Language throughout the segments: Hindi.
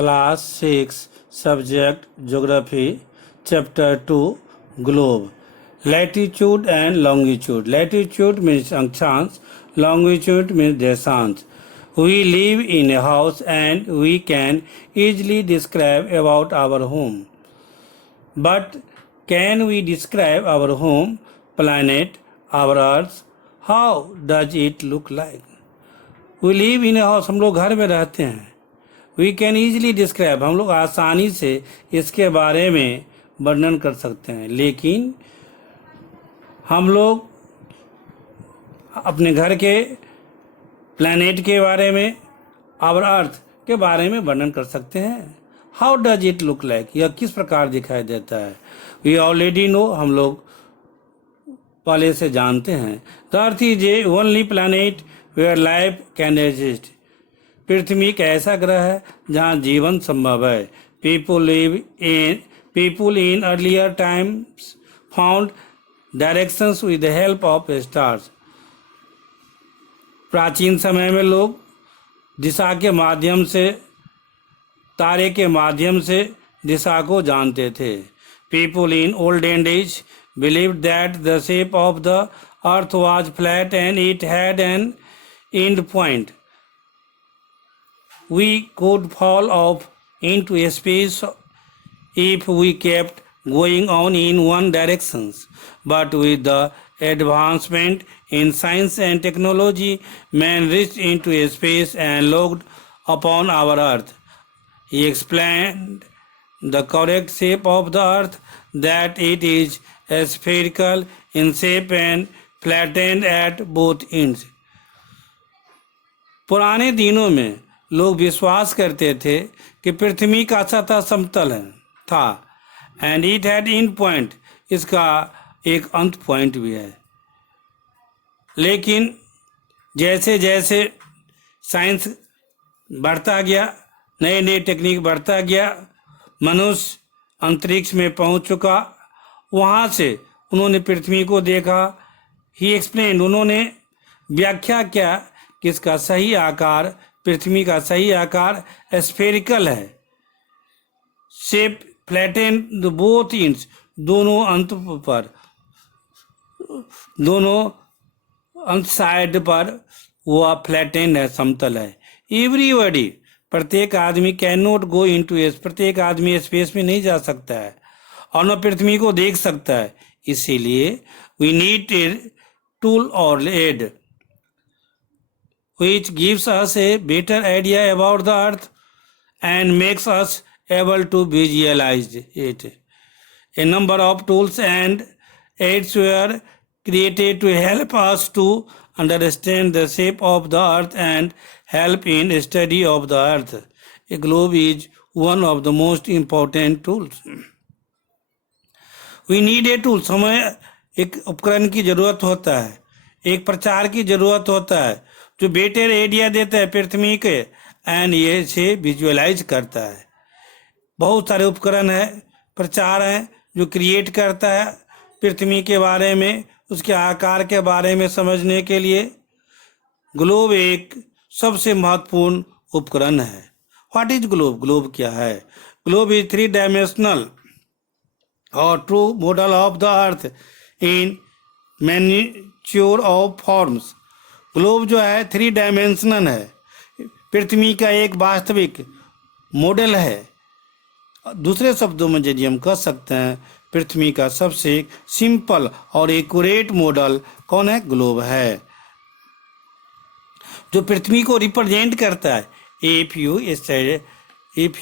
Class 6 Subject Geography Chapter 2 Globe. Latitude and longitude. Latitude means Akshans, longitude means Deshans. We live in a house and we can easily describe about our home. But can we describe our home, planet, our earth? How does it look like? We live in a house, हम लोग घर में रहते हैं. We can easily describe, हम लोग आसानी से इसके बारे में वर्णन कर सकते हैं. लेकिन हम लोग अपने घर के प्लैनेट के बारे में, आवर अर्थ के बारे में वर्णन कर सकते हैं. How does it look like, यह किस प्रकार दिखाई देता है. वी ऑलरेडी नो, हम लोग पहले से जानते हैं. The earth is a only planet where life can exist. पृथ्वी एक ऐसा ग्रह है जहाँ जीवन संभव है. People in earlier times found directions with the help of stars. प्राचीन समय में लोग दिशा के माध्यम से, तारे के माध्यम से दिशा को जानते थे. People in olden age believed that the shape of the earth was flat and it had an end point. We could fall off into space if we kept going on in one direction. But with the advancement in science and technology, man reached into space and looked upon our earth. He explained the correct shape of the earth, that it is spherical in shape and flattened at both ends. पुराने दिनों में लोग विश्वास करते थे कि पृथ्वी का सतह समतल था. And it had in point, इसका एक अंत पॉइंट भी है. लेकिन जैसे जैसे साइंस बढ़ता गया, नए नए टेक्निक बढ़ता गया, मनुष्य अंतरिक्ष में पहुंच चुका. वहाँ से उन्होंने पृथ्वी को देखा. ही एक्सप्लेन, उन्होंने व्याख्या किया कि इसका सही आकार, पृथ्वी का सही आकार स्फेरिकल है. शेप फ्लैटेन बोथ इंच, दोनों अंत पर, दोनों अंत साइड पर वह फ्लैटेन है, समतल है. एवरीबॉडी, प्रत्येक आदमी can not go into space, प्रत्येक आदमी स्पेस में नहीं जा सकता है और न पृथ्वी को देख सकता है. इसीलिए वी नीड ए टूल और add which gives us a better idea about the earth and makes us able to visualize it. A number of tools and aids were created to help us to understand the shape of the earth and help in study of the earth. A globe is one of the most important tools. We need a tool. हमें एक उपकरण की जरूरत होता है, एक प्रचार की जरूरत होता है जो बेटर आइडिया देता है पृथ्वी के, एंड ये से विजुअलाइज करता है. बहुत सारे उपकरण है, प्रचार है जो क्रिएट करता है पृथ्वी के बारे में, उसके आकार के बारे में समझने के लिए. ग्लोब एक सबसे महत्वपूर्ण उपकरण है. What is globe? ग्लोब क्या है? ग्लोब इज 3 डायमेंशनल और true model of the earth in miniature of forms. Globe जो है 3 डायमेंशनल है, पृथ्वी का एक वास्तविक मॉडल है. दूसरे शब्दों में यदि हम कह सकते हैं, पृथ्वी का सबसे सिंपल और एक्यूरेट मॉडल कौन है? ग्लोब है, जो पृथ्वी को रिप्रेजेंट करता है. If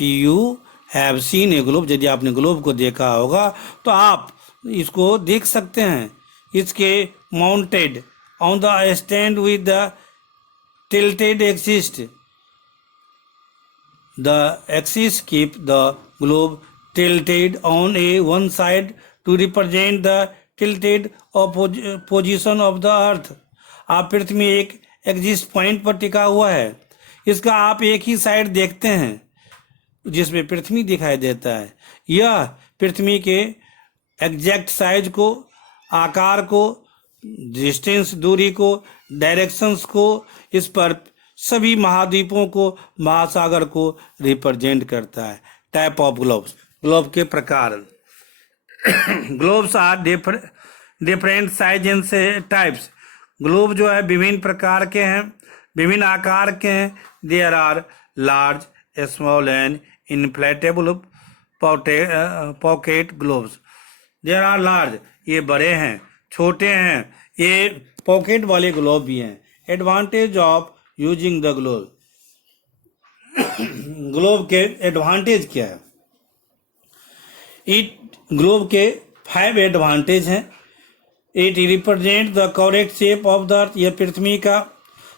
you have seen A globe, यदि आपने ग्लोब को देखा होगा तो आप इसको देख सकते हैं. इसके mounted on the stand with the tilted axis. The axis keep the globe tilted on a one side to represent the tilted position of the earth. आप पृथ्वी एक एक्सिस पॉइंट पर टिका हुआ है, इसका आप एक ही साइड देखते हैं जिसमें पृथ्वी दिखाई देता है. यह पृथ्वी के एग्जैक्ट साइज को, आकार को, डिस्टेंस दूरी को, डायरेक्शंस को इस पर सभी महाद्वीपों को, महासागर को रिप्रेजेंट करता है। टाइप ऑफ ग्लोब्स, ग्लोब के प्रकार। Globes are different size and types. Globe जो है विभिन्न प्रकार के हैं, विभिन्न आकार के हैं। There are large, small and inflatable pocket globes. There are large, ये बड़े हैं, छोटे हैं, ये पॉकेट वाले ग्लोब भी हैं। Advantage of using the globe, globe के एडवांटेज क्या है? इट ग्लोब के 5 एडवांटेज हैं। It represent the correct shape of the earth, यह पृथ्वी का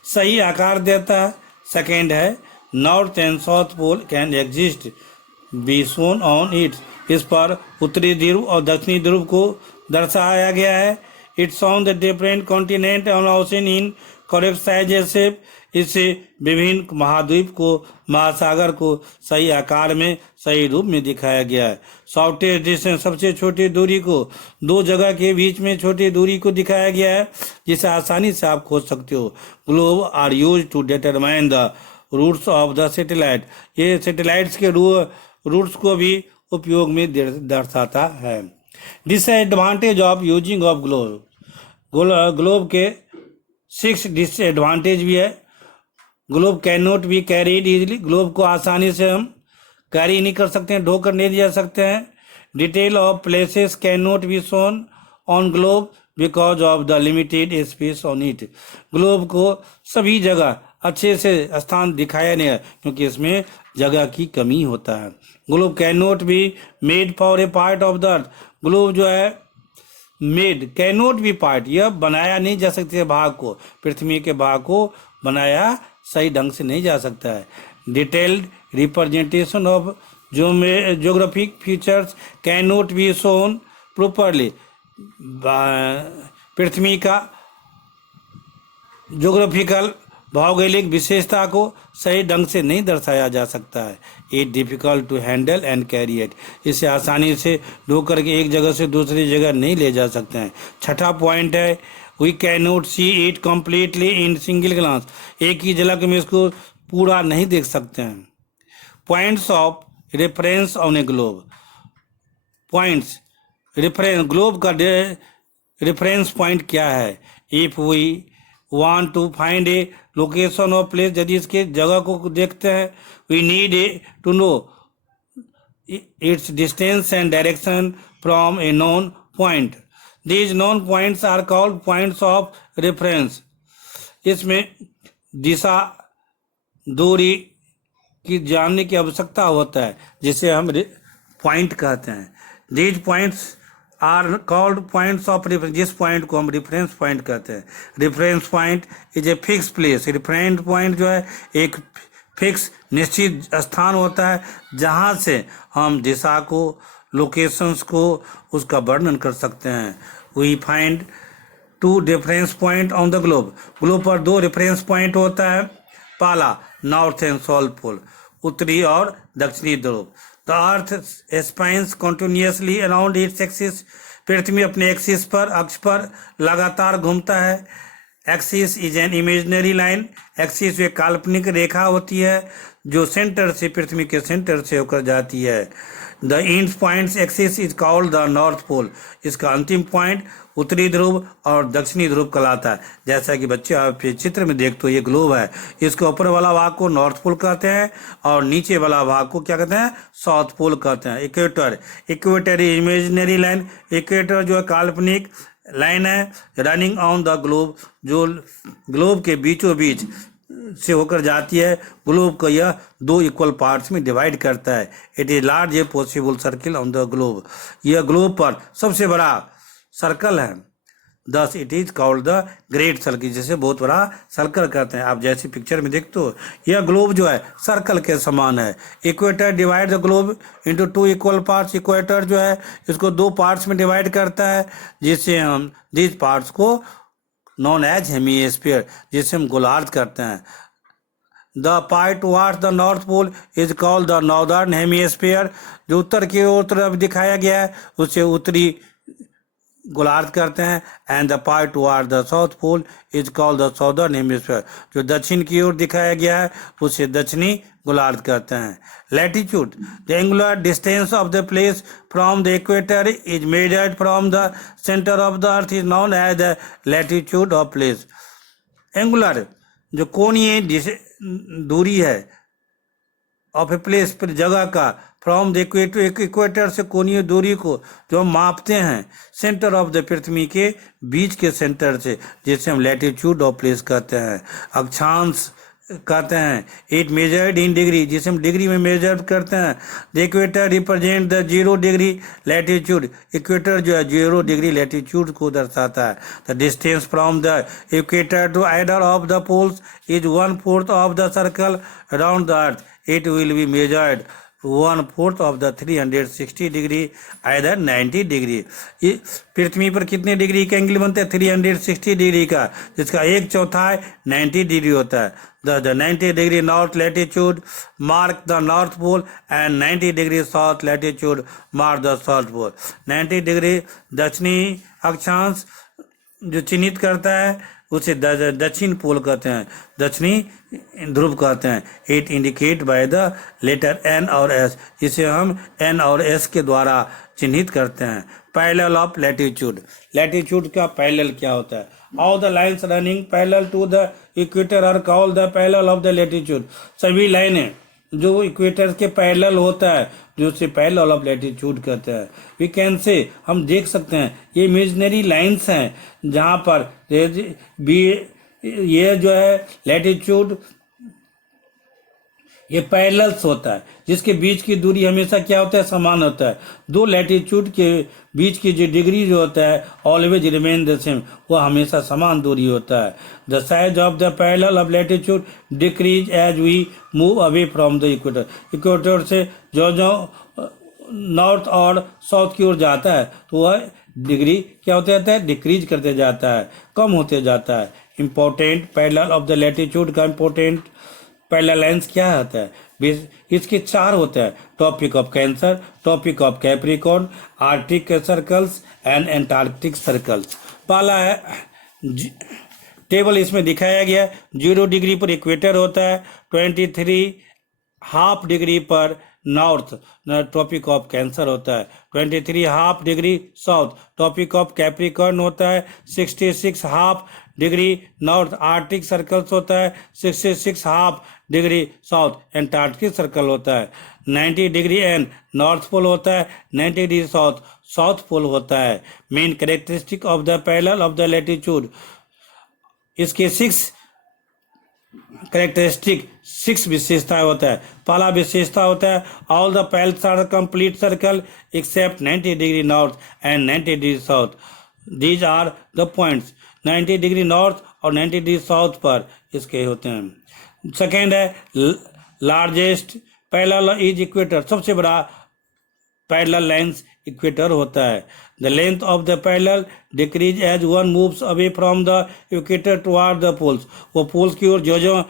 सही आकार देता है। सेकेंड है north and south pole can exist be shown on it, इस पर उत्तरी ध्रुव और दक्षिणी ध्रुव को दर्शाया गया है। It's on the different continent और ocean in correct size and shape, इससे विभिन्न महाद्वीप को, महासागर को सही आकार में, सही रूप में दिखाया गया है। शॉर्टेस्ट डिस्टेंस, सबसे छोटी दूरी को, दो जगह के बीच में छोटी दूरी को दिखाया गया है, जिसे आसानी से आप खोज सकते हो। Globe are use to determine the routes of the satellite, ये सैटेलाइट्स के रूट्स को भी उपयोग में दर्शाता है। Disadvantage of using of globe, globe के 6 डिसएडवांटेज भी है। Globe can not be carried easily, globe को आसानी से हम कैरी नहीं कर सकते हैं, ढोकर नहीं जा सकते हैं। Detail of places can not be shown on globe because of the limited space on it, globe को सभी जगह अच्छे से स्थान दिखाया नहीं है क्योंकि इसमें जगह की कमी होता है। Globe can not be made for a part of the earth, globe जो है maid can not B part, यह बनाया नहीं जा सकते भाग को, पृथ्वी के भाग को बनाया सही ढंग से नहीं जा सकता है। Detailed representation of geographic features can not be shown properly, पृथ्वी का ज्योग्राफिकल भौगोलिक विशेषता को सही ढंग से नहीं दर्शाया जा सकता है। It difficult to handle and carry it, इसे आसानी से ढो करके एक जगह से दूसरी जगह नहीं ले जा सकते हैं। छठा पॉइंट है we can not see it completely in single glance, एक ही झलक में इसको पूरा नहीं देख सकते हैं। Points of reference on a globe, points reference, globe का रेफरेंस पॉइंट क्या है? If we want to find a location of place, यदि इसके जगह को देखते हैं, we need to know its distance and direction from a known point. These known points are called points of reference, इसमें दिशा दूरी की जानने की आवश्यकता होता है जिसे हम पॉइंट कहते हैं। These points are called points of reference, जिस पॉइंट को हम रेफरेंस पॉइंट कहते हैं। Reference point is a fix place, reference point जो है एक फिक्स निश्चित स्थान होता है जहाँ से हम दिशा को, लोकेशंस को, उसका वर्णन कर सकते हैं। We find 2 reference point on the globe, globe पर 2 रेफरेंस पॉइंट होता है। पहला नॉर्थ एंड साउथ पोल, उत्तरी और दक्षिणी ध्रुव। The earth spins continuously around its axis, पृथ्वी अपने एक्सिस पर, अक्ष पर लगातार घूमता है। Axis is an imaginary line, axis एक काल्पनिक रेखा होती है जो सेंटर से, पृथ्वी के सेंटर से होकर जाती है। The end points axis is called the north pole, इसका अंतिम पॉइंट उत्तरी ध्रुव और दक्षिणी ध्रुव कहलाता है। जैसा कि बच्चे आप चित्र में देखते हो, ये ग्लोब है, इसके ऊपर वाला भाग को नॉर्थ पोल कहते हैं और नीचे वाला भाग को क्या कहते हैं? साउथ पोल कहते हैं। Equator, equator imaginary line, equator जो है काल्पनिक लाइन है रनिंग ऑन द ग्लोब, जो ग्लोब के बीचों बीच से होकर जाती है। ग्लोब को यह 2 इक्वल पार्ट्स में डिवाइड करता है। It is large a possible circle on the globe, यह ग्लोब पर सबसे बड़ा सर्कल है। Thus it is called the great circle, जिसे बहुत बड़ा सर्कल कहते हैं। आप जैसी पिक्चर में देखते हो, यह ग्लोब जो है सर्कल के समान है। Equator divide the globe into 2 equal parts, equator जो है इसको 2 पार्ट्स में डिवाइड करता है, जिससे हम दीज पार्ट्स को नॉन एज हेमीस्फीयर, जिसे हम गोलार्ध करते हैं। The part towards the north pole is called the northern hemisphere, जो उत्तर की ओर तरफ दिखाया गया है उसे उत्तरी गोलार्ध करते हैं, and the part toward the south pole is called the southern hemisphere. जो दक्षिण की ओर दिखाया गया है उसे दक्षिणी गोलार्ध कहते हैं। Latitude, the angular distance of the place from the equator is measured from the centre of the earth is known as the latitude of place. Angular जो कोणीय दूरी है ऑफ ए प्लेस पर जगह का, फ्रॉम द इक्वेटर, इक्वेटर से कोणीय दूरी को जो हम मापते हैं सेंटर ऑफ द पृथ्वी के बीच के सेंटर से, जिसे हम लैटिट्यूड ऑफ प्लेस कहते हैं। अक्षांश कहते हैं इट मेजर्ड इन डिग्री, जिसे हम डिग्री में मेजर करते हैं। The equator represent the 0 degree latitude, equator जो है 0 डिग्री लैटिट्यूड को दर्शाता है। The distance from the equator to either of the poles is 1/4 of the circle around the earth, it will be measured 1/4 of the 360 degree either 90 degree. पृथ्वी पर कितने डिग्री का एंगल बनता है? 360 डिग्री का, जिसका 1/4 90 डिग्री होता है। The 90 degree north latitude mark the north pole and 90 degree south latitude mark the south pole. 90 degree दक्षिणी अक्षांश जो चिन्हित करता है उसे दक्षिण पोल कहते हैं, दक्षिणी ध्रुव कहते हैं। It indicate by the letter N और एस, जिसे हम एन और एस के द्वारा चिन्हित करते हैं। पैरेलल ऑफ लैटिट्यूड, लैटिट्यूड का पैरेलल क्या होता है? All the lines running parallel to the equator are called the parallel of the latitude. सभी लाइनें जो इक्वेटर के पैरेलल होता है जो उसे पैरेलल ऑफ लैटिट्यूड कहते हैं। वी कैन से, हम देख सकते हैं ये इमेजिनरी लाइंस हैं जहाँ पर ये जो है लैटिट्यूड ये पैरेलल्स होता है, जिसके बीच की दूरी हमेशा क्या होता है? समान होता है। दो लैटिट्यूड के बीच की जो डिग्री जो होता है ऑलवेज रिमेन द सेम, वो हमेशा समान दूरी होता है। The size of the parallel of latitude decrease as we move away from the equator. Equator से जो जो नॉर्थ और साउथ की ओर जाता है तो वह डिग्री क्या होते जाता है? डिक्रीज करते जाता है, कम होते जाता है। Important parallel of the latitude का इम्पोर्टेंट पैरेलल लाइन्स क्या होता है? इसके 4 होते हैं। Topic of cancer, topic of Capricorn, Arctic circles and Antarctic circles. पहला है टेबल इसमें दिखाया गया, 0 डिग्री पर इक्वेटर होता है, 23.5 डिग्री पर नॉर्थ टॉपिक ऑफ कैंसर होता है, 23.5 degree south topic of Capricorn होता है, 66.5 डिग्री नॉर्थ आर्कटिक सर्कल्स होता है, 66.5 डिग्री साउथ एंटार्क्टिक सर्कल होता है, 90 डिग्री एंड नॉर्थ पोल होता है, 90 डिग्री साउथ साउथ पोल होता है। Main characteristic of the parallel of the latitude, इसके 6 विशेषताएं होता है। पहला विशेषता होता है all the parallels are complete circle except 90 degree north and 90 degree south, these are the points. 90 degree नॉर्थ और 90 डिग्री साउथ पर इसके होते हैं। सेकेंड है लार्जेस्ट पैरेलल इज इक्वेटर, सबसे बड़ा पैरेलल लाइन्स इक्वेटर होता है। The length of the parallel decrease as one moves away from the equator toward the poles, वो पोल्स की ओर जो जो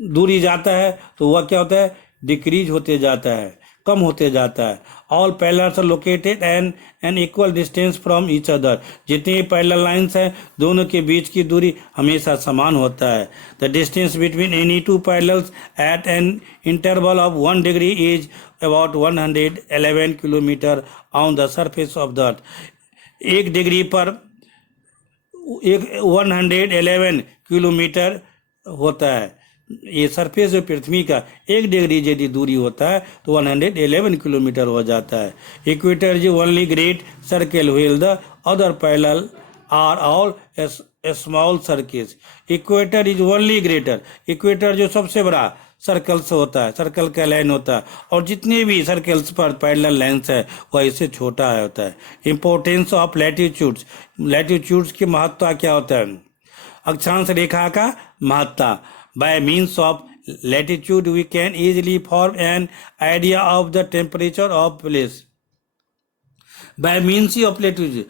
दूरी जाता है तो वह क्या होता है? डिक्रीज होते जाता है, कम होते जाता है। All parallels are located an equal distance from each other, जितनी पैरेलल लाइन्स हैं दोनों के बीच की दूरी हमेशा समान होता है। The distance between any two parallels at an interval of 1 degree is about 111 kilometre on the surface of the earth. 1 degree पर 111 किलोमीटर होता है ये सरफेस जो पृथ्वी का। 1 डिग्री यदि दूरी होता है तो 111 किलोमीटर हो जाता है। Equator is only great circle while the other parallel are all small circles. Equator is only greater, equator जो सबसे बड़ा सर्कल्स होता है, सर्कल का लाइन होता है, और जितने भी सर्कल्स पर पैरेलल लाइन्स है वह इससे छोटा होता है। इंपॉर्टेंस ऑफ लैटिट्यूड्स, लैटिट्यूड्स की महत्ता क्या होता है? अक्षांश रेखा का महत्ता। By means of latitude we can easily form an idea of the temperature of place. By means of latitude,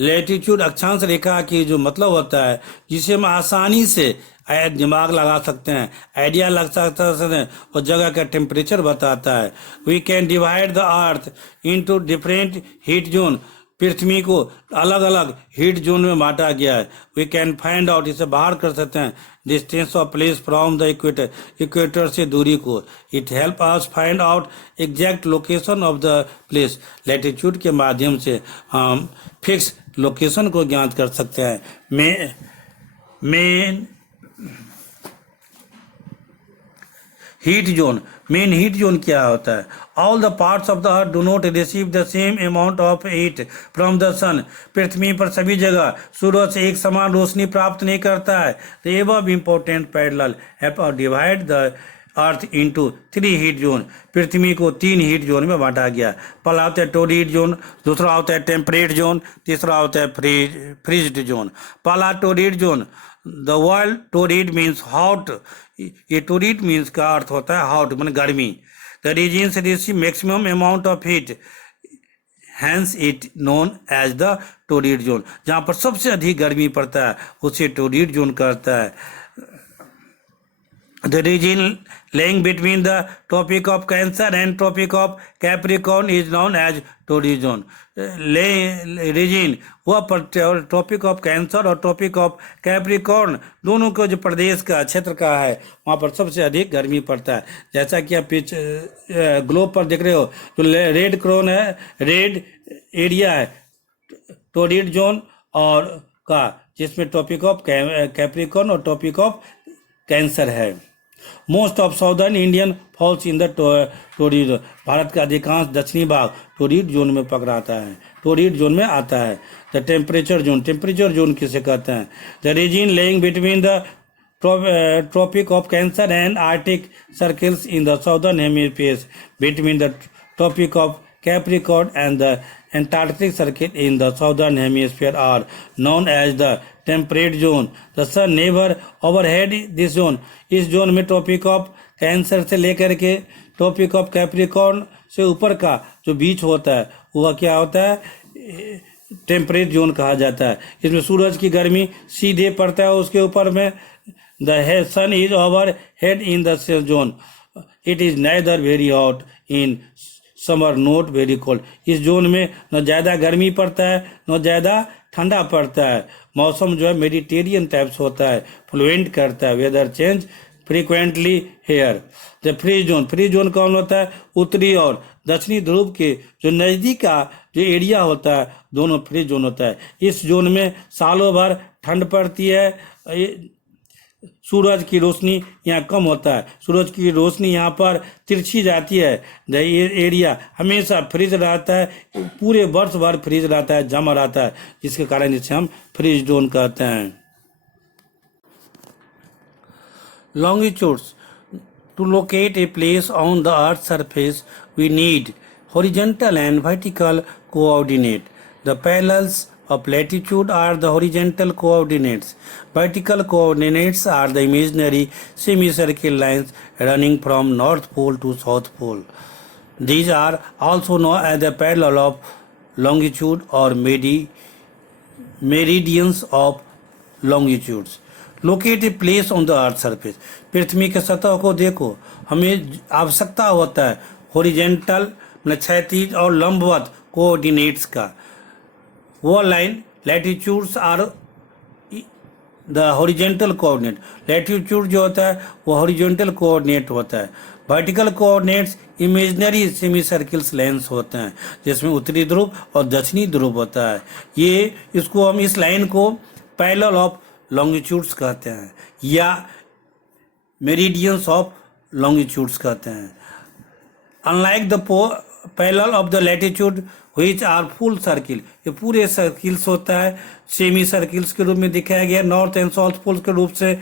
latitude अक्षांश रेखा की जो मतलब होता है जिसे हम आसानी से दिमाग लगा सकते हैं, आइडिया लग सकता है, और जगह का टेम्परेचर बताता है। We can divide the earth into different heat zone, पृथ्वी को अलग अलग हीट जोन में बांटा गया है। वी कैन फाइंड आउट, इसे बाहर कर सकते हैं, distance of place from the equator, equator से दूरी को। It help us find out exact location of the place, latitude के माध्यम से हम फिक्स लोकेशन को ज्ञात कर सकते हैं। Main heat zone, main heat zone क्या होता है? All the parts of the earth do not receive the same amount of heat from the sun, पृथ्वी पर सभी जगह सूरज से एक समान रोशनी प्राप्त नहीं करता है। The above important parallel have divide the earth into 3 heat zone, पृथ्वी को 3 हीट जोन में बांटा गया। पहला होता है टोरिड जोन, दूसरा होता है टेम्परेट जोन, तीसरा होता है फ्रीज्ड जोन। पहला torrid zone, the world torrid means hot, ये टोरिड मीन्स का अर्थ होता है हॉट मतलब गर्मी। The regions receive maximum amount of heat, hence it known as the torrid zone, जहाँ पर सबसे अधिक गर्मी पड़ता है उसे टोरिड जोन कहता है। The region lying between the Tropic of Cancer and Tropic of Capricorn is known as torrid zone. Region वह ट्रॉपिक ऑफ कैंसर और ट्रॉपिक ऑफ कैप्रिकॉर्न दोनों को जो प्रदेश का क्षेत्र का है वहाँ पर सबसे अधिक गर्मी पड़ता है। जैसा कि आप ग्लोब पर देख रहे हो, तो रेड क्रोन है, रेड एरिया है टोरिड जोन और का, जिसमें ट्रॉपिक ऑफ कैप्रिकॉर्न और ट्रॉपिक ऑफ कैंसर है। Most of southern Indian falls in the torrid zone, Bharat का अधिकांश दक्षिणी भाग टोरिड जोन में पकड़ाता है, टोरिड जोन में आता है। The temperature zone, temperature zone किसे कहते हैं? The region lying between the Tropic of Cancer and Arctic circles in the southern hemisphere, between the Tropic of Capricorn and the Antarctic circle in the southern hemisphere are known as the temperate zone. The sun never overhead this zone. इस जोन में ट्रॉपिक ऑफ कैंसर से लेकर के ट्रॉपिक ऑफ कैप्रिकॉर्न से ऊपर का जो बीच होता है वह क्या होता है? टेम्परेट जोन कहा जाता है। इसमें सूरज की गर्मी सीधे पड़ता है उसके ऊपर में। The sun is overhead in the zone, it is neither very hot in summer not very cold, इस जोन में न ज़्यादा गर्मी पड़ता है न ज़्यादा ठंडा पड़ता है। मौसम जो है मेडिटेरियन टाइप्स होता है, फ्लुएंट करता है, weather change frequently here. The frigid zone, frigid zone कौन होता है? उत्तरी और दक्षिणी ध्रुव के जो नज़दीक का जो एरिया होता है दोनों फ्रीज जोन होता है। इस जोन में सालों भर ठंड पड़ती है, सूरज की रोशनी यहाँ कम होता है, सूरज की रोशनी यहाँ पर तिरछी जाती है। द एरिया हमेशा फ्रीज रहता है, पूरे वर्ष भर फ्रीज रहता है, जमा रहता है, जिसके कारण इसे हम फ्रीज जोन कहते हैं। Longitudes, to locate a place on the earth surface we need horizontal and vertical coordinate. The parallels of latitude are the horizontal coordinates. Vertical coordinates are the imaginary semicircle lines running from North Pole to South Pole. These are also known as the parallel of longitude or meridians of longitudes. Locate a place on the earth surface. पृथ्वी के सतह को देखो, हमें आवश्यकता होता है हॉरिजॉन्टल क्षैतिज और लंबवत कोऑर्डिनेट्स का। वो line latitudes are the horizontal coordinate, latitude जो होता है वो हॉरिजॉन्टल कोऑर्डिनेट होता है। Vertical coordinates imaginary semi circles lens होते हैं, जिसमें उत्तरी ध्रुव और दक्षिणी ध्रुव होता है। ये इसको हम इस लाइन को पैरेलल ऑफ लॉन्गिट्यूड्स कहते हैं या मेरिडियंस ऑफ लॉन्गिट्यूड्स कहते हैं। Unlike the parallel of the latitude which are full circle, ये पूरे सर्किल्स होता है, सेमी सर्किल्स के रूप में दिखाया गया। नॉर्थ एंड साउथ पोल के रूप से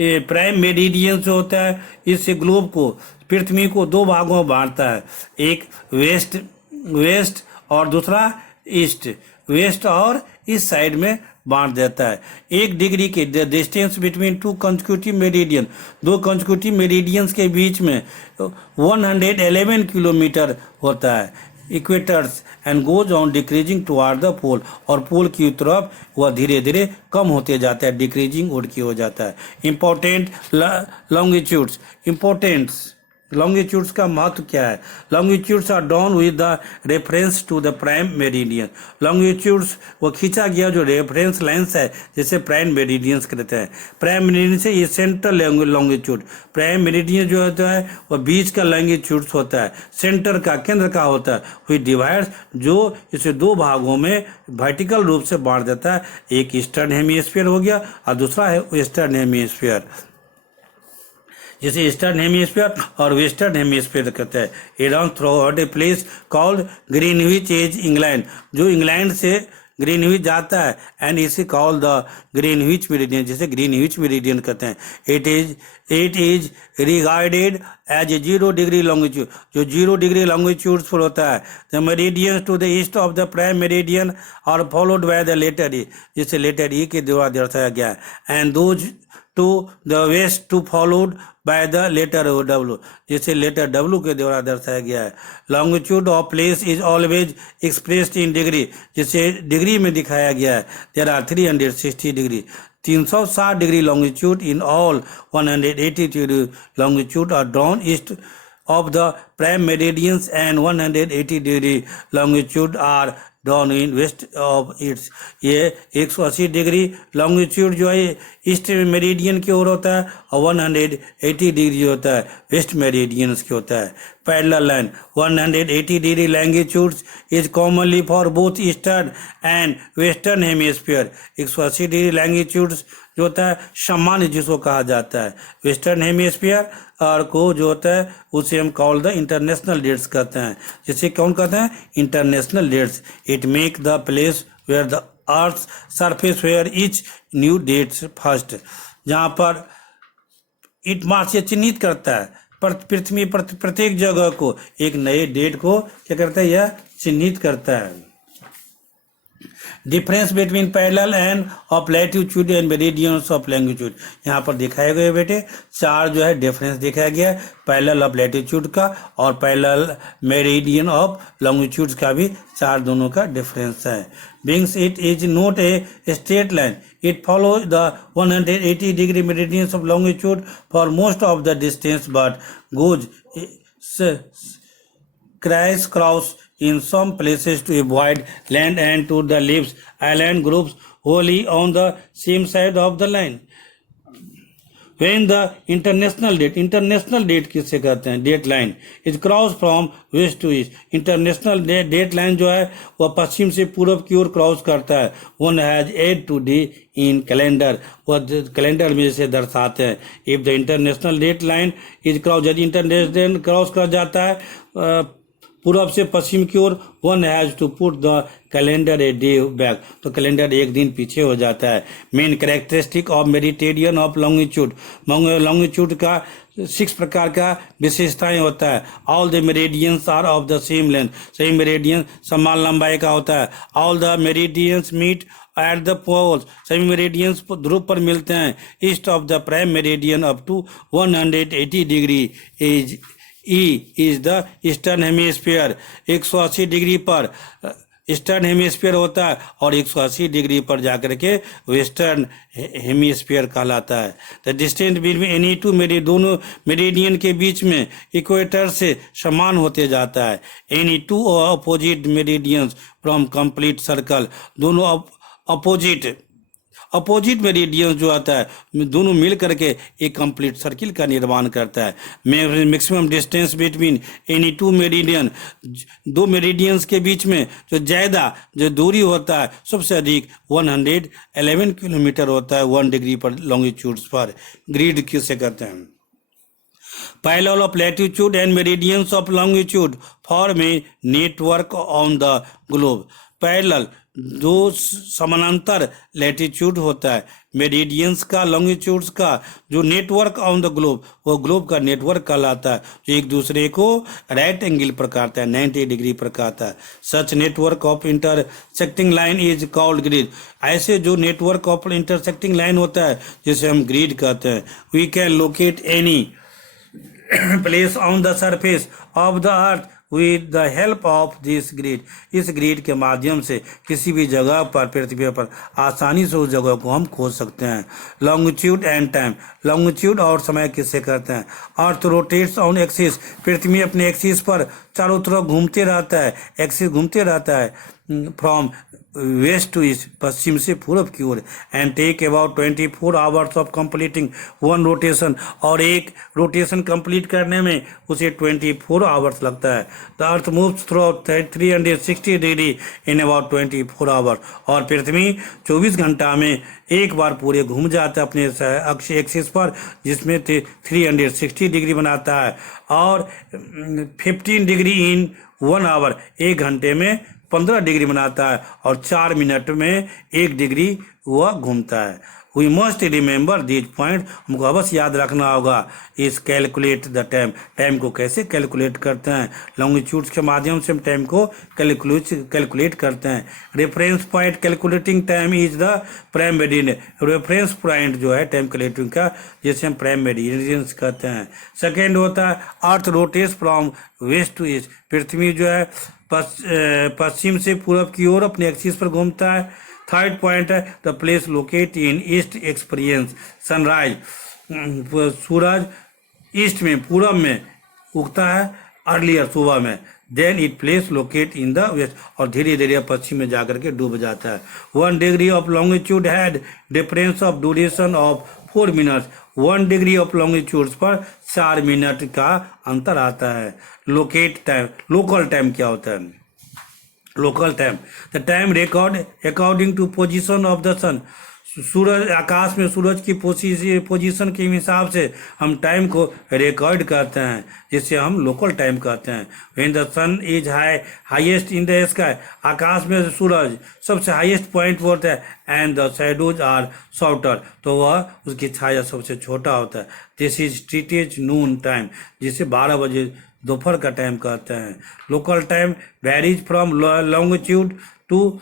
प्राइम मेरिडियन जो होता है, इससे ग्लोब को, पृथ्वी को 2 भागों में बांटता है, एक वेस्ट और दूसरा ईस्ट, वेस्ट और इस साइड में बांट देता है। 1 डिग्री के distance between 2 consecutive meridian, 2 consecutive meridians के बीच में 111 किलोमीटर होता है। Equators and goes on decreasing toward the pole, और पोल की तरफ वह धीरे धीरे कम होते जाता है, डिक्रीजिंग उड़ की हो जाता है। इम्पोर्टेंट लॉन्गिट्यूड्स, इम्पोर्टेंट्स लॉन्गिट्यूड्स का महत्व क्या है? Longitudes are drawn with the reference to the prime meridian. Longitudes वो खींचा गया जो रेफरेंस लाइन्स है, जैसे प्राइम मेरिडियंस कहते हैं। प्राइम मेरिडियन से ये सेंट्रल लॉन्गिट्यूड, प्राइम मेरिडियन जो होता है वो बीच का लॉन्गिट्यूड्स होता है, सेंटर का, केंद्र का होता है। हुई डिवाइड्स, जो इसे दो भागों में वर्टिकल रूप से बांट देता है। एक ईस्टर्न हेमिस्फीयर हो गया और दूसरा है वेस्टर्न हेमिस्फीयर। जैसे ईस्टर्न हेमिस्फीयर और वेस्टर्न हेमिस्फीयर कहते हैं। Around throughout a place called Greenwich as England, जो इंग्लैंड से ग्रीनविच जाता है, एंड इसे कॉल्ड द ग्रीनविच मेरिडियन, जिसे ग्रीनविच मेरिडियन कहते हैं। It is regarded as a 0 degree longitude, जो 0 डिग्री लॉन्गिट्यूड पर होता है। The meridians to the east of the prime meridian और फॉलोड बाय द लेटर ई, जिसे लेटर ई के द्वारा दर्शाया गया है। And those to the west to followed by the letter W, जिसे लेटर W के द्वारा दर्शाया गया है। Longitude of place is always expressed in degree, जिसे डिग्री में दिखाया गया है। There are 360 degree, 360 degree longitude in all 180 degree longitude are drawn east of the prime meridians and 180 degree longitude are drawn in west of its। ये 180 डिग्री लॉन्गिट्यूड जो है ईस्ट मेरिडियन की ओर होता है और 180 डिग्री होता है वेस्ट मेरिडियंस की होता है। Parallel line 180 degree longitudes is commonly for both eastern and western hemisphere. 180 degree longitudes जो होता है सामान्य जिसको कहा जाता है वेस्टर्न हेमिस्फीयर, और को जो होता है उसे हम कॉल द इंटरनेशनल डेट्स कहते हैं। जिसे कौन कहते हैं? International dates. It make the place where the earth surface where each new dates first, जहाँ पर इट मार्च से चिन्हित करता है पृथ्वी पर प्रत्येक जगह को एक नए डेट को क्या करता है? यह चिन्हित करता है। Difference between parallel end of latitude and meridians of longitude, यहाँ पर दिखाए गए बेटे 4 जो है डिफरेंस दिखाया गया है। पैरेलल ऑफ लैटिट्यूड का और पैरेलल मेरिडियन ऑफ लॉन्गिट्यूड का भी 4 दोनों का डिफरेंस है। Being it is not a straight line, it follows the 180 degree meridians of longitude for most of the distance, but goes crisscross in some places to avoid land and to the leaves island groups wholly on the same side of the line। When the international date किससे कहते हैं? Date line is cross from west to east. International date line जो है वह पश्चिम से पूर्व की ओर क्रॉस करता है। One has add to day in calendar, वह कैलेंडर में से दर्शाते हैं। If the international date line is cross, यदि इंटरनेशनल क्रॉस कर जाता है पूर्व से पश्चिम की ओर, one has to put the calendar a day back, तो कैलेंडर एक दिन पीछे हो जाता है। Main characteristic of meridian of longitude, longitude का 6 प्रकार का विशेषताएं होता है। All the meridians are of the same length, सही मेरिडियन समान लंबाई का होता है। All the meridians meet at the poles, सभी मेरिडियंस ध्रुव पर मिलते हैं। East of the prime meridian up to 180 degree is E is the eastern hemisphere. 180 degree पर ईस्टर्न हेमिस्फीयर होता है और 180 डिग्री पर जाकर के वेस्टर्न हेमिस्फीयर कहलाता है। The distance between any to दोनों मेरिडियन के बीच में इक्वेटर से समान होते जाता है। Any two opposite meridians from complete circle, दोनों अपोजिट मेरिडियन जो आता है दोनों मिल करके एक कंप्लीट सर्किल का निर्माण करता है। Maximum distance between any 2 meridian, 2 meridians के बीच में जो दूरी होता है सबसे अधिक 111 किलोमीटर होता है 1 डिग्री पर लॉन्गिट्यूड्स पर। ग्रिड किसे कहते हैं? Parallel of latitude and meridians of longitude form a network on the globe। Parallel जो समानांतर लैटिट्यूड होता है मेरिडियंस का, लॉन्गिट्यूड्स का, जो नेटवर्क ऑन द ग्लोब, वो ग्लोब का नेटवर्क कहलाता है, जो एक दूसरे को राइट एंगल पर काटता है, 90 डिग्री पर काटता है। Such network of intersecting line is called grid. ऐसे जो नेटवर्क ऑफ इंटरसेक्टिंग लाइन होता है जिसे हम ग्रिड कहते हैं। We can locate any place on the surface of the earth with the help of this grid, इस ग्रिड के माध्यम से किसी भी जगह पर पृथ्वी पर आसानी से उस जगह को हम खोज सकते हैं। लॉन्गिट्यूड एंड टाइम, लॉन्गिट्यूड और समय किससे कहते हैं? अर्थ रोटेट्स ऑन एक्सिस, पृथ्वी अपने एक्सिस पर चारों तरफ घूमते रहता है, एक्सिस घूमते रहता है फ्रॉम वेस्ट टू ईस्ट, पश्चिम से पूर्व की ओर, and take about 24 hours of completing one rotation, और एक रोटेशन कंप्लीट करने में उसे 24 आवर्स लगता है। The earth moves through 360 degree in about 24 hours, और पृथ्वी 24 घंटा में एक बार पूरे घूम जाता है अपने अक्ष एक्सिस पर, जिसमें 360 डिग्री बनाता है, और 15 डिग्री इन 1 आवर, एक घंटे में 15 डिग्री बनाता है, और 4 मिनट में 1 डिग्री वह घूमता है। We must remember this point, हमको अवश्य याद रखना होगा। इस कैलकुलेट द टाइम, टाइम को कैसे कैलकुलेट करते हैं? लॉन्गिट्यूड्स के माध्यम से हम टाइम को कैलकुलेट करते हैं। Reference point calculating time is the prime meridian, reference point जो है टाइम कैलकुलेटिंग का, जिसे हम प्राइम मेरिडियन कहते हैं। सेकेंड होता है earth rotates from west to east, पृथ्वी जो है पश्चिम से पूर्व की ओर अपने एक्सिस पर घूमता है। थर्ड पॉइंट है the place locate in east experience sunrise, सूरज ईस्ट में पूरब में उगता है अर्लियर सुबह में, then it place locate in the west, और धीरे धीरे पश्चिम में जाकर के डूब जाता है। 1 degree of longitude had difference of duration of 4 minutes, 1 degree of longitude पर 4 मिनट का अंतर आता है। लोकेट टाइम, लोकल टाइम क्या होता है? Local time the time record according to position of the sun, सूरज आकाश में सूरज की पोजीशन के हिसाब से हम टाइम को रिकॉर्ड करते हैं, जिसे हम लोकल टाइम कहते हैं। When the sun is highest in the sky, आकाश में सूरज सबसे हाईएस्ट पॉइंट पर होता है, and the shadows are shorter, तो वह उसकी छाया सबसे छोटा होता है। This is treated as noon time, जिसे 12 बजे दोपहर का टाइम कहते हैं। Local time varies from longitude to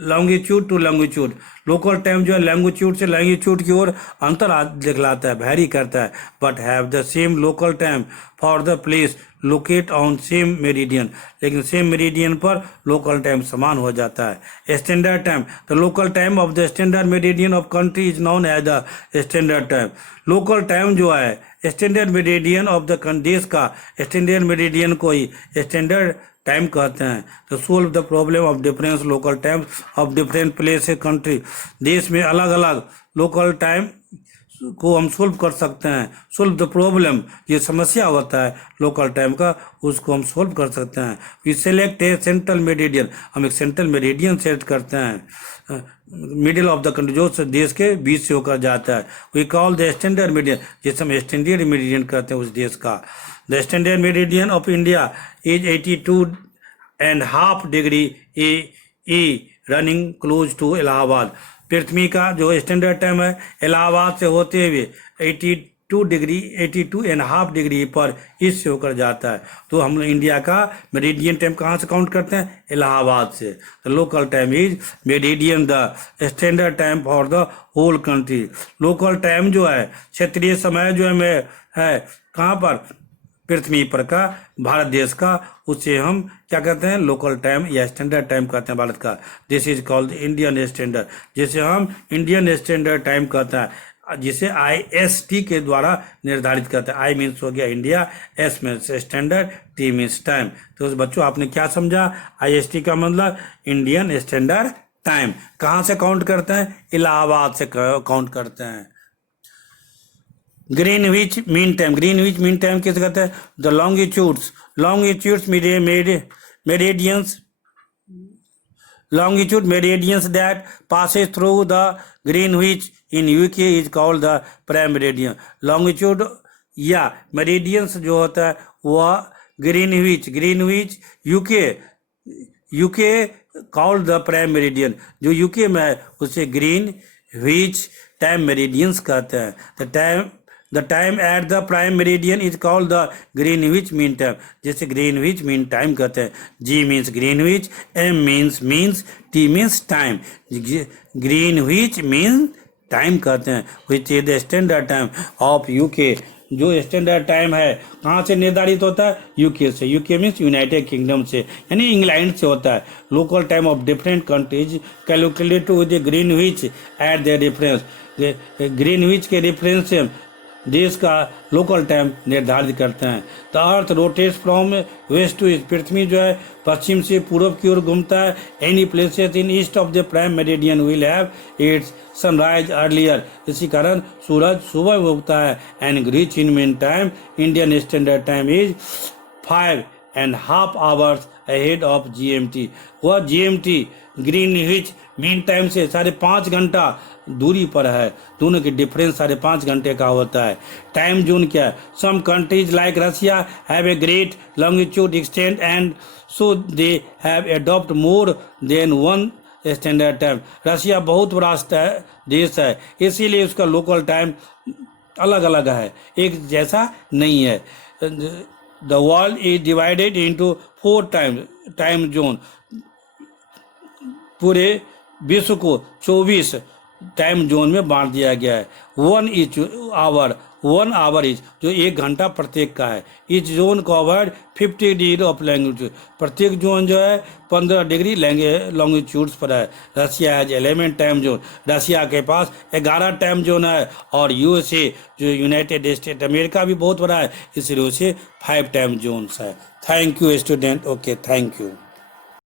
longitude, local time जो है लॉन्गिट्यूड से लॉन्गिट्यूड की ओर अंतर दिखलाता है, वैरी करता है, but have the same local time for the place locate on same meridian, लेकिन सेम मेरिडियन पर लोकल टाइम समान हो जाता है। Standard time the local time of the standard meridian of country is known as the standard time, local time जो है स्टैंडर्ड मेरिडियन ऑफ द देश का स्टैंडर्ड मेरिडियन को ही स्टैंडर्ड टाइम कहते हैं। तो solve the problem of difference local time of different place a country, देश में अलग अलग लोकल टाइम को हम सोल्व कर सकते हैं। सोल्व द प्रॉब्लम, ये समस्या होता है लोकल टाइम का, उसको हम सोल्व कर सकते हैं। We select a central meridian, हम एक सेंट्रल मेरिडियन सेट करते हैं मिडिल ऑफ द कंट्री, जो देश के बीच से होकर जाता है। We call the standard meridian, जिसे हम स्टैंडर्ड मेरिडियन कहते हैं उस देश का। The standard meridian of India is 82.5 degree E running close to Allahabad, पृथ्वी का जो स्टैंडर्ड टाइम है इलाहाबाद से होते हुए 82.5 डिग्री पर ईस्ट से होकर जाता है। तो हम इंडिया का मेरिडियन टाइम कहाँ से काउंट करते हैं? इलाहाबाद से। तो local time is meridian the standard time for the whole country. Local time जो है क्षेत्रीय समय जो है कहाँ पर? पृथ्वी पर का, भारत देश का, उसे हम क्या कहते हैं? लोकल टाइम या स्टैंडर्ड टाइम कहते हैं भारत का। This is called Indian standard, जिसे हम इंडियन स्टैंडर्ड टाइम कहते हैं, जिसे IST के द्वारा निर्धारित करते हैं। I मीन्स हो गया India, S means standard, T means time. तो बच्चों आपने क्या समझा? IST का मतलब इंडियन स्टैंडर्ड टाइम। कहाँ से काउंट करते हैं? इलाहाबाद से काउंट करते हैं। Greenwich mean time, Greenwich mean time किसे कहते हैं? The longitudes meridians, longitude meridians that passes through the Greenwich in UK is called the prime meridian. longitude या मेरिडियंस जो होता है वह Greenwich UK called the prime meridian, जो यूके में है उसे ग्रीनविच टाइम मेरिडियंस कहते हैं। The time at the prime meridian is called the Greenwich mean time, जैसे ग्रीनविच मीन टाइम कहते हैं। G means Greenwich, M means T means time, Greenwich mean time कहते हैं, which is the standard time of UK जो स्टैंडर्ड टाइम है कहाँ से निर्धारित होता है? यूके से। यूके मीन्स यूनाइटेड किंगडम से, यानी इंग्लैंड से होता है। Local time of different countries calculate with Greenwich at the reference. Greenwich के रेफरेंस से देश का लोकल टाइम निर्धारित करते हैं। The earth rotates from west to east. पृथ्वी जो है पश्चिम से पूर्व की ओर घूमता है। Any places in east of the prime meridian will have its sunrise earlier. इसी कारण सूरज सुबह में उगता है। And Greenwich mean time Indian standard time is 5.5 hours ahead of GMT। वह GMT ग्रीनविच मीन टाइम से 5.5 घंटा दूरी पर है। दोनों के डिफरेंस 5.5 घंटे का होता है। टाइम जोन क्या है? Some countries like Russia have a great longitude extend and so they have adopt more than one standard time. Russia बहुत बड़ा देश है, इसीलिए उसका लोकल टाइम अलग अलग है, एक जैसा नहीं है। The world is divided into 4 time zone. पूरे विश्व को 24 टाइम जोन में बांट दिया गया है। 1 आवर इज जो 1 घंटा प्रत्येक का है। इस जोन कवर्ड 50 डिग्री ऑफ लैंग्यूट्यूड। प्रत्येक जोन जो है 15 डिग्री लॉन्गिट्यूड पर है। रशिया है 11 टाइम जोन। रशिया के पास 11 टाइम जोन है। और यूएसए जो यूनाइटेड स्टेट अमेरिका भी बहुत बड़ा है, इसलिए उसे 5 टाइम जोन्स है। Thank you student. Okay, thank you.